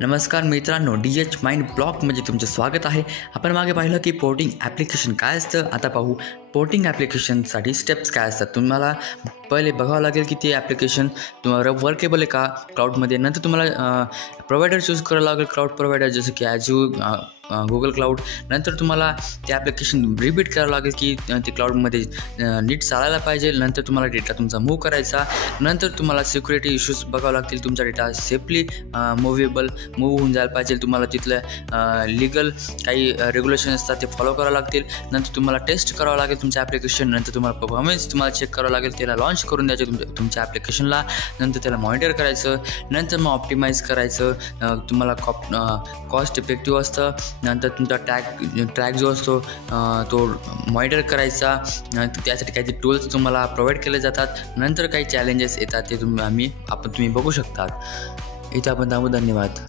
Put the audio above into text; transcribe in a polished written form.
नमस्कार मित्रांनो, DH mind ब्लॉगमध्ये तुमचं स्वागत आहे. आपण मागे पाहिलं की पोर्टिंग ॲप्लिकेशन काय असतं. आता पाहू पोर्टिंग ॲप्लिकेशनसाठी स्टेप्स काय असतात. तुम्हाला पहिले बघावं लागेल की ते ॲप्लिकेशन तुम्हाला वर्केबल आहे का क्लाउडमध्ये. नंतर तुम्हाला प्रोव्हायडर चूज करावं लागेल, क्लाउड प्रोव्हायडर जसं की ॲझ्यूर, गुगल क्लाउड. नंतर तुम्हाला ते ॲप्लिकेशन रिपीट करावं लागेल की ते क्लाउडमध्ये नीट चालायला पाहिजे. नंतर तुम्हाला डेटा तुमचा मूव्ह करायचा. नंतर तुम्हाला सिक्युरिटी इश्यूज बघावं लागतील. तुमचा डेटा सेफली मूव्ह होऊन जायला पाहिजे. तुम्हाला तिथलं लिगल काही रेग्युलेशन असतात ते फॉलो करावं लागतील. नंतर तुम्हाला टेस्ट करावं लागेल तुमच्या ॲप्लिकेशन. नंतर तुम्हाला परफॉर्मन्स तुम्हाला चेक करावं लागेल. त्याला लॉन्च करून द्यायचं तुमच्या ॲप्लिकेशनला. नंतर त्याला मॉनिटर करायचं. नंतर मग ऑप्टिमाइज करायचं. तुम्हाला कॉस्ट इफेक्टिव्ह असतं. नंतर तुमचा ट्रॅक जो असतो तो मॉनिटर करायचा. त्यासाठी काही टूल्स तुम्हाला प्रोव्हाइड केले जातात. नंतर काही चॅलेंजेस येतात ते तुम्ही बघू शकतात. इथं आपण थांबू. धन्यवाद.